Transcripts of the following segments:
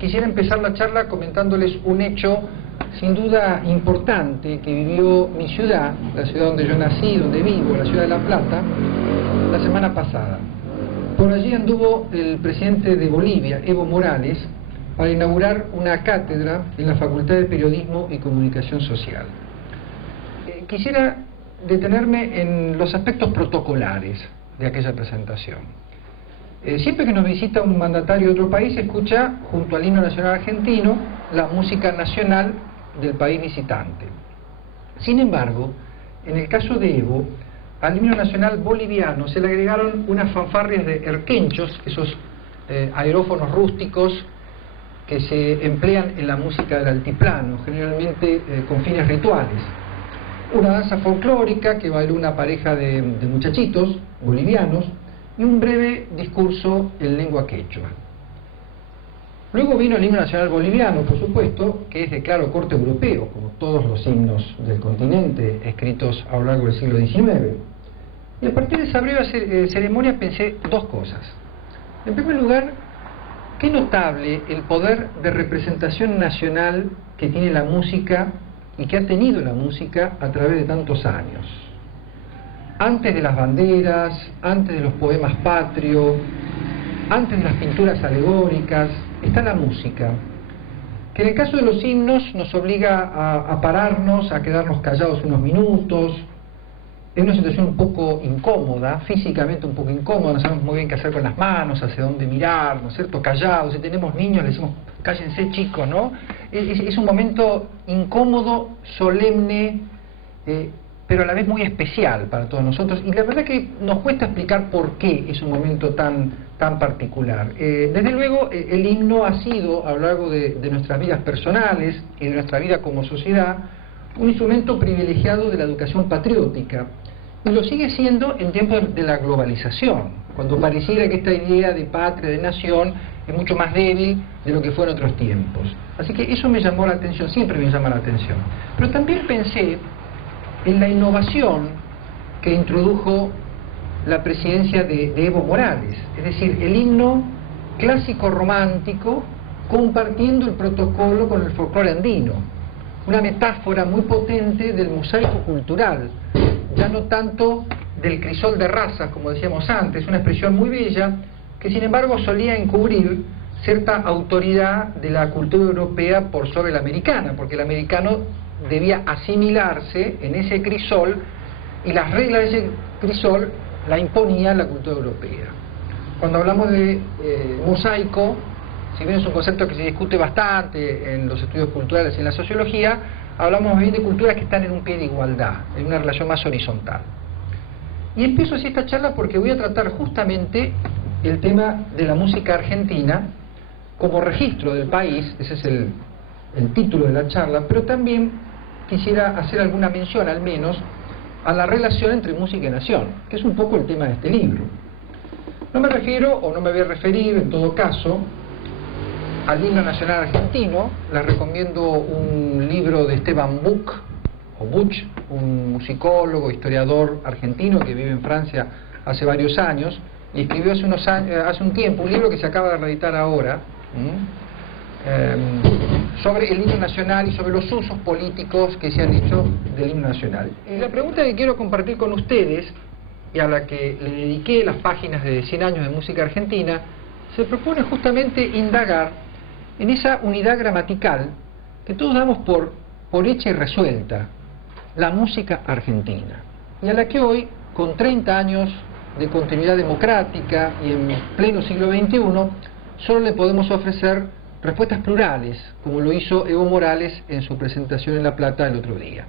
quisiera empezar la charla comentándoles un hecho sin duda importante que vivió mi ciudad, la ciudad donde yo nací, donde vivo, la ciudad de La Plata, la semana pasada. Por allí anduvo el presidente de Bolivia, Evo Morales, para inaugurar una cátedra en la Facultad de Periodismo y Comunicación Social. Quisiera detenerme en los aspectos protocolares de aquella presentación. Siempre que nos visita un mandatario de otro país, se escucha, junto al himno nacional argentino, la música nacional del país visitante. Sin embargo, en el caso de Evo, al himno nacional boliviano se le agregaron unas fanfarrias de erquenchos, esos aerófonos rústicos que se emplean en la música del altiplano, generalmente con fines rituales. Una danza folclórica que bailó una pareja de muchachitos bolivianos y un breve discurso en lengua quechua. Luego vino el himno nacional boliviano, por supuesto, que es de claro corte europeo, como todos los himnos del continente escritos a lo largo del siglo XIX. Y a partir de esa breve ceremonia pensé dos cosas. En primer lugar, qué notable el poder de representación nacional que tiene la música y que ha tenido la música a través de tantos años. Antes de las banderas, antes de los poemas patrios, antes de las pinturas alegóricas, está la música, que en el caso de los himnos nos obliga a pararnos, a quedarnos callados unos minutos. Es una situación un poco incómoda, físicamente un poco incómoda, no sabemos muy bien qué hacer con las manos, hacia dónde mirar, ¿no es cierto? Callados, si tenemos niños le decimos, cállense chicos, ¿no? Es un momento incómodo, solemne, pero a la vez muy especial para todos nosotros, y la verdad que nos cuesta explicar por qué es un momento tan particular. Desde luego, el himno ha sido, a lo largo de nuestras vidas personales y de nuestra vida como sociedad, un instrumento privilegiado de la educación patriótica, y lo sigue siendo en tiempos de la globalización, cuando pareciera que esta idea de patria, de nación, es mucho más débil de lo que fue en otros tiempos. Así que eso me llamó la atención, siempre me llama la atención. Pero también pensé en la innovación que introdujo la presidencia de Evo Morales, es decir, el himno clásico romántico compartiendo el protocolo con el folclore andino. Una metáfora muy potente del mosaico cultural, ya no tanto del crisol de razas, como decíamos antes, una expresión muy bella, que sin embargo solía encubrir cierta autoridad de la cultura europea por sobre la americana, porque el americano debía asimilarse en ese crisol, y las reglas de ese crisol la imponía la cultura europea. Cuando hablamos de mosaico, si bien es un concepto que se discute bastante en los estudios culturales y en la sociología, hablamos bien de culturas que están en un pie de igualdad, en una relación más horizontal. Y empiezo así esta charla porque voy a tratar justamente el tema de la música argentina como registro del país, ese es el título de la charla, pero también quisiera hacer alguna mención, al menos, a la relación entre música y nación, que es un poco el tema de este libro. No me refiero, o no me voy a referir, en todo caso, al himno nacional argentino. Les recomiendo un libro de Esteban Buch, un musicólogo, historiador argentino que vive en Francia hace varios años, y escribió hace un tiempo un libro que se acaba de reeditar ahora, sobre el himno nacional y sobre los usos políticos que se han hecho del himno nacional. La pregunta que quiero compartir con ustedes, y a la que le dediqué las páginas de 100 años de música argentina, se propone justamente indagar en esa unidad gramatical que todos damos por hecha y resuelta, la música argentina, y a la que hoy, con 30 años de continuidad democrática y en pleno siglo XXI, solo le podemos ofrecer respuestas plurales, como lo hizo Evo Morales en su presentación en La Plata el otro día.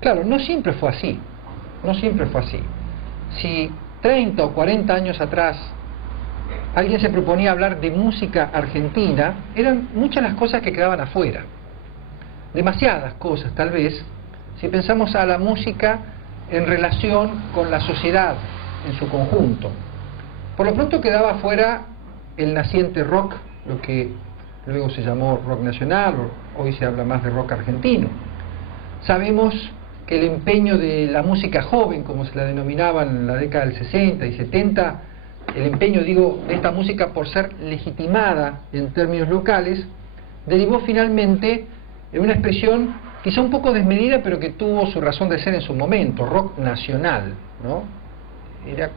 Claro, no siempre fue así, no siempre fue así. Si 30 o 40 años atrás alguien se proponía hablar de música argentina, eran muchas las cosas que quedaban afuera. Demasiadas cosas, tal vez, si pensamos a la música en relación con la sociedad en su conjunto. Por lo pronto quedaba afuera el naciente rock, lo que luego se llamó rock nacional, hoy se habla más de rock argentino. Sabemos que el empeño de la música joven, como se la denominaba en la década del 60 y 70, el empeño, digo, de esta música por ser legitimada en términos locales, derivó finalmente en una expresión quizá un poco desmedida, pero que tuvo su razón de ser en su momento, rock nacional, ¿no? Era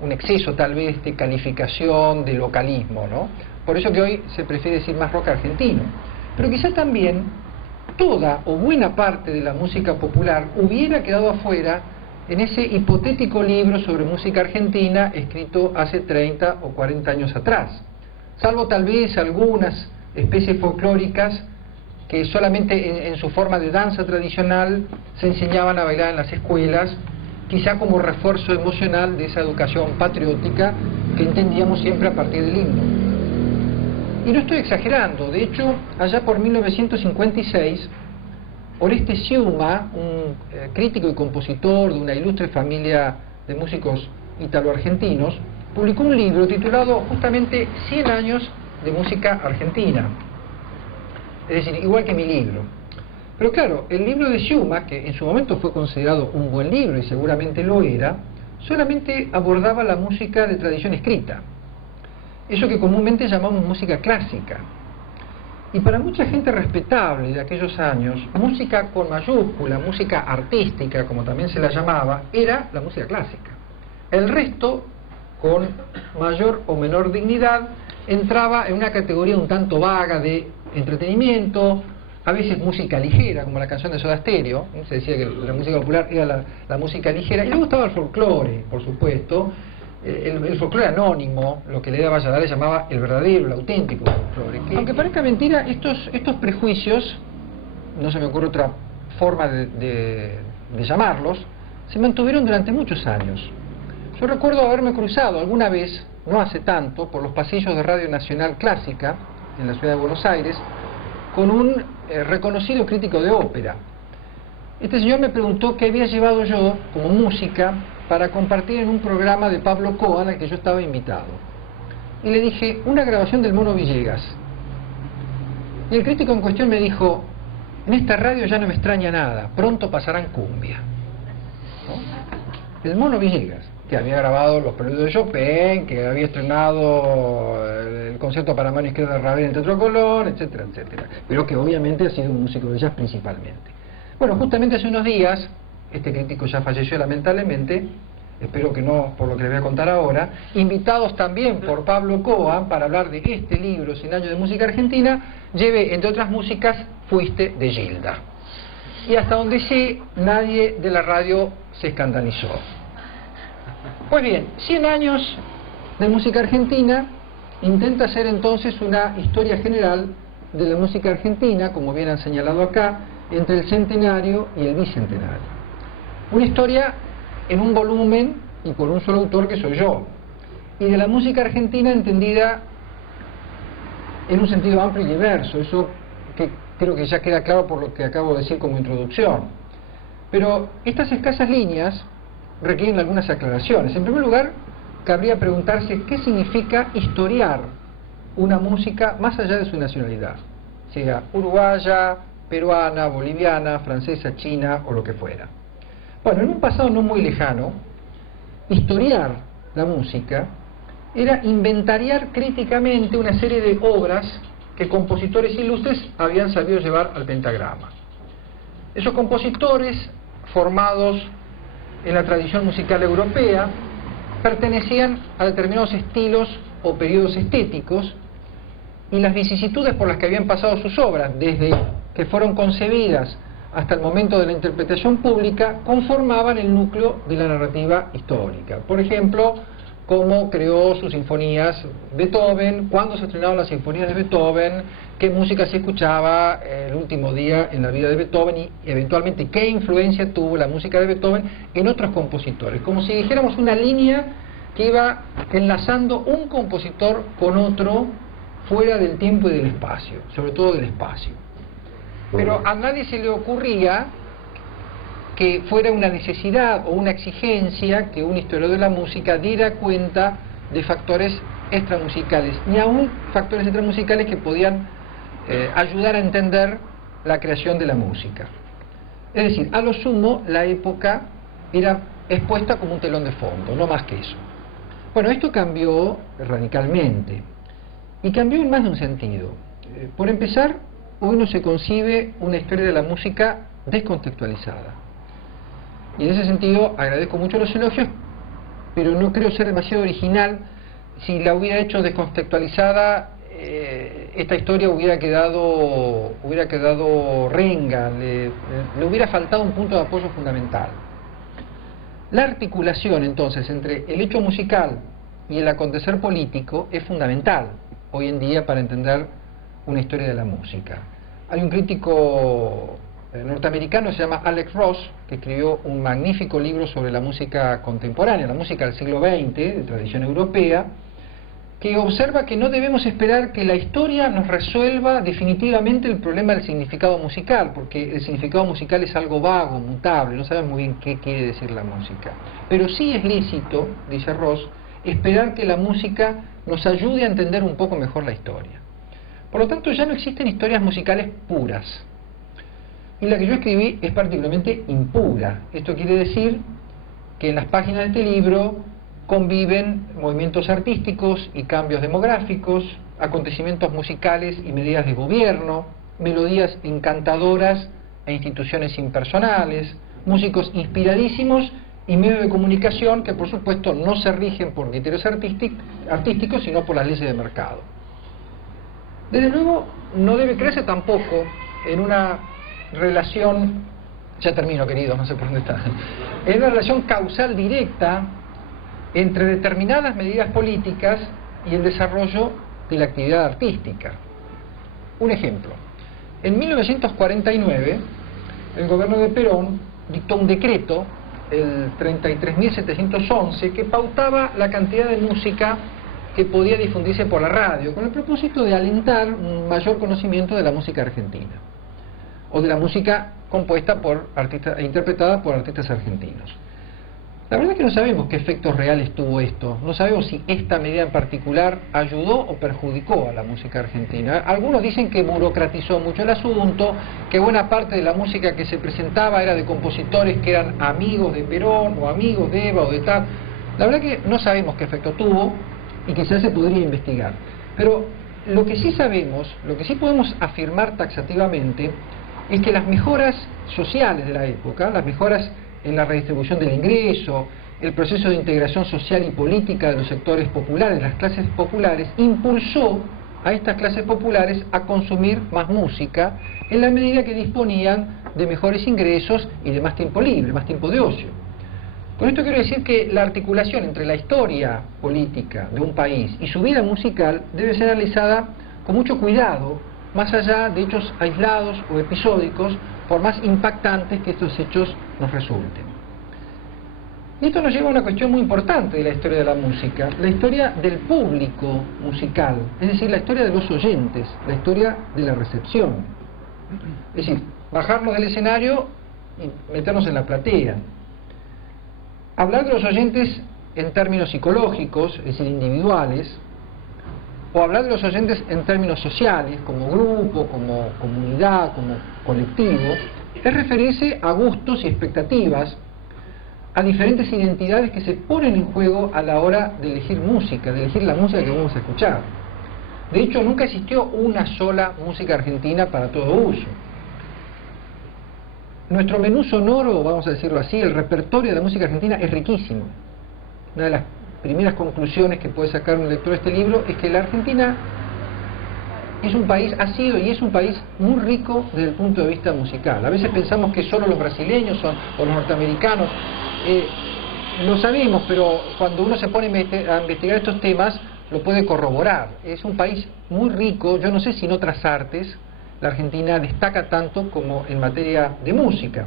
un exceso tal vez de calificación, de localismo, ¿no? Por eso que hoy se prefiere decir más rock argentino. Pero quizá también toda o buena parte de la música popular hubiera quedado afuera en ese hipotético libro sobre música argentina escrito hace 30 o 40 años atrás, salvo tal vez algunas especies folclóricas que solamente en su forma de danza tradicional se enseñaban a bailar en las escuelas, quizá como refuerzo emocional de esa educación patriótica que entendíamos siempre a partir del himno. Y no estoy exagerando, de hecho, allá por 1956, Oreste Sciuma, un crítico y compositor de una ilustre familia de músicos italo-argentinos, publicó un libro titulado justamente 100 años de música argentina. Es decir, igual que mi libro. Pero claro, el libro de Sciuma, que en su momento fue considerado un buen libro y seguramente lo era, solamente abordaba la música de tradición escrita. Eso que comúnmente llamamos música clásica. Y para mucha gente respetable de aquellos años, música con mayúscula, música artística, como también se la llamaba, era la música clásica. El resto, con mayor o menor dignidad, entraba en una categoría un tanto vaga de entretenimiento, a veces música ligera, como la canción de Soda Stereo, ¿no? Se decía que la música popular era la música ligera, y luego estaba el folclore, por supuesto, el folclore anónimo, lo que Leda Valladares le llamaba el verdadero, el auténtico folclore. Aunque parezca mentira, estos prejuicios, no se me ocurre otra forma de llamarlos, se mantuvieron durante muchos años. Yo recuerdo haberme cruzado alguna vez, no hace tanto, por los pasillos de Radio Nacional Clásica, en la ciudad de Buenos Aires, con un reconocido crítico de ópera. Este señor me preguntó qué había llevado yo como música para compartir en un programa de Pablo Coan al que yo estaba invitado. Y le dije, una grabación del Mono Villegas. Y el crítico en cuestión me dijo, en esta radio ya no me extraña nada, pronto pasarán cumbia. ¿No? El Mono Villegas, que había grabado los preludios de Chopin, que había estrenado el concierto para mano izquierda de Ravel en Teatro Colón, etcétera, etcétera. Pero que obviamente ha sido un músico de jazz principalmente. Bueno, justamente hace unos días, este crítico ya falleció lamentablemente, espero que no por lo que le voy a contar ahora, invitados también por Pablo Coan para hablar de este libro, 100 años de música argentina, llevé, entre otras músicas, Fuiste de Gilda. Y hasta donde sé, nadie de la radio se escandalizó. Pues bien, 100 años de música argentina intenta hacer entonces una historia general de la música argentina, como bien han señalado acá, entre el centenario y el bicentenario. Una historia en un volumen y por un solo autor que soy yo, y de la música argentina entendida en un sentido amplio y diverso, eso que creo que ya queda claro por lo que acabo de decir como introducción. Pero estas escasas líneas requieren algunas aclaraciones. En primer lugar, cabría preguntarse qué significa historiar una música más allá de su nacionalidad, sea uruguaya, peruana, boliviana, francesa, china o lo que fuera. Bueno, en un pasado no muy lejano, historiar la música era inventariar críticamente una serie de obras que compositores ilustres habían sabido llevar al pentagrama. Esos compositores, formados en la tradición musical europea, pertenecían a determinados estilos o periodos estéticos, y las vicisitudes por las que habían pasado sus obras, desde que fueron concebidas hasta el momento de la interpretación pública, conformaban el núcleo de la narrativa histórica. Por ejemplo, cómo creó sus sinfonías Beethoven, cuándo se estrenaron las sinfonías de Beethoven, qué música se escuchaba el último día en la vida de Beethoven y eventualmente qué influencia tuvo la música de Beethoven en otros compositores, como si dijéramos una línea que iba enlazando un compositor con otro fuera del tiempo y del espacio, sobre todo del espacio. Pero a nadie se le ocurría que fuera una necesidad o una exigencia que un historiador de la música diera cuenta de factores extramusicales, ni aún factores extramusicales que podían ayudar a entender la creación de la música. Es decir, a lo sumo la época era expuesta como un telón de fondo, no más que eso. Bueno, esto cambió radicalmente, y cambió en más de un sentido. Por empezar, hoy no se concibe una historia de la música descontextualizada. Y en ese sentido agradezco mucho los elogios, pero no creo ser demasiado original. Si la hubiera hecho descontextualizada, esta historia hubiera quedado renga, le hubiera faltado un punto de apoyo fundamental. La articulación, entonces, entre el hecho musical y el acontecer político es fundamental hoy en día para entender una historia de la música. Hay un crítico norteamericano que se llama Alex Ross, que escribió un magnífico libro sobre la música contemporánea, la música del siglo XX, de tradición europea, que observa que no debemos esperar que la historia nos resuelva definitivamente el problema del significado musical, porque el significado musical es algo vago, mutable, no sabemos muy bien qué quiere decir la música. Pero sí es lícito, dice Ross, esperar que la música nos ayude a entender un poco mejor la historia. Por lo tanto, ya no existen historias musicales puras. Y la que yo escribí es particularmente impura. Esto quiere decir que en las páginas de este libro conviven movimientos artísticos y cambios demográficos, acontecimientos musicales y medidas de gobierno, melodías encantadoras e instituciones impersonales, músicos inspiradísimos y medios de comunicación que por supuesto no se rigen por criterios artísticos sino por las leyes de mercado. Desde luego no debe creerse tampoco en una relación, ya termino queridos, no sé por dónde está, en una relación causal directa entre determinadas medidas políticas y el desarrollo de la actividad artística. Un ejemplo, en 1949 el gobierno de Perón dictó un decreto, el 33.711, que pautaba la cantidad de música que podía difundirse por la radio, con el propósito de alentar un mayor conocimiento de la música argentina, o de la música compuesta por artistas e interpretada por artistas argentinos. La verdad es que no sabemos qué efectos reales tuvo esto, no sabemos si esta medida en particular ayudó o perjudicó a la música argentina. Algunos dicen que burocratizó mucho el asunto, que buena parte de la música que se presentaba era de compositores que eran amigos de Perón, o amigos de Eva, o de tal. La verdad que no sabemos qué efecto tuvo, y quizás se podría investigar. Pero lo que sí sabemos, lo que sí podemos afirmar taxativamente, es que las mejoras sociales de la época, las mejoras en la redistribución del ingreso, el proceso de integración social y política de los sectores populares, las clases populares, impulsó a estas clases populares a consumir más música en la medida que disponían de mejores ingresos y de más tiempo libre, más tiempo de ocio. Con esto quiero decir que la articulación entre la historia política de un país y su vida musical debe ser analizada con mucho cuidado, más allá de hechos aislados o episódicos, por más impactantes que estos hechos nos resulten. Y esto nos lleva a una cuestión muy importante de la historia de la música, la historia del público musical, es decir, la historia de los oyentes, la historia de la recepción. Es decir, bajarnos del escenario y meternos en la platea. Hablar de los oyentes en términos psicológicos, es decir, individuales, o hablar de los oyentes en términos sociales, como grupo, como comunidad, como colectivo, es referirse a gustos y expectativas, a diferentes identidades que se ponen en juego a la hora de elegir música, de elegir la música que vamos a escuchar. De hecho, nunca existió una sola música argentina para todo uso. Nuestro menú sonoro, vamos a decirlo así, el repertorio de la música argentina es riquísimo. Una de las primeras conclusiones que puede sacar un lector de este libro es que la Argentina es un país, ha sido y es un país muy rico desde el punto de vista musical. A veces pensamos que solo los brasileños o los norteamericanos, lo sabemos, pero cuando uno se pone a investigar estos temas lo puede corroborar. Es un país muy rico, yo no sé si en otras artes la Argentina destaca tanto como en materia de música.